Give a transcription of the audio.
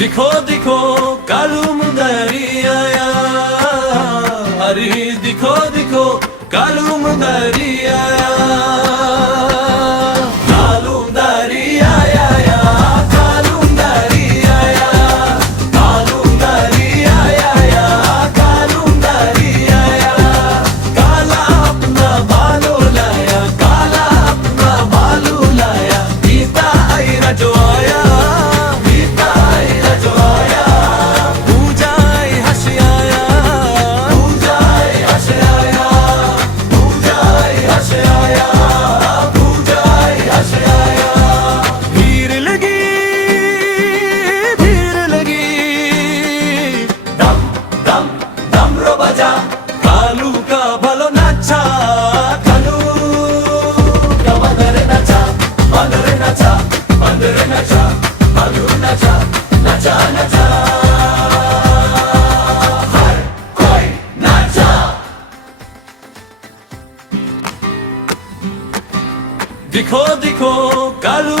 दिखो दिखो कालू मुंदरी आया, अरे दिखो दिखो कालू मुंदरी आया, कालू मुंदरी आया या, कालू मुंदरी आया, कालू मुंदरी आया या, कालू मुंदरी आया, काला अपना बालू लाया, काला अपना बालू लाया, पीता आईरा जो आया, कालू का भलो नाचा, कालू का बंदरे नाचा, बंदरे नाचा, बंदरे नाचा, कालू नाचा, नाचा नाचा, हर कोई नाचा। दिखो दिखो कालू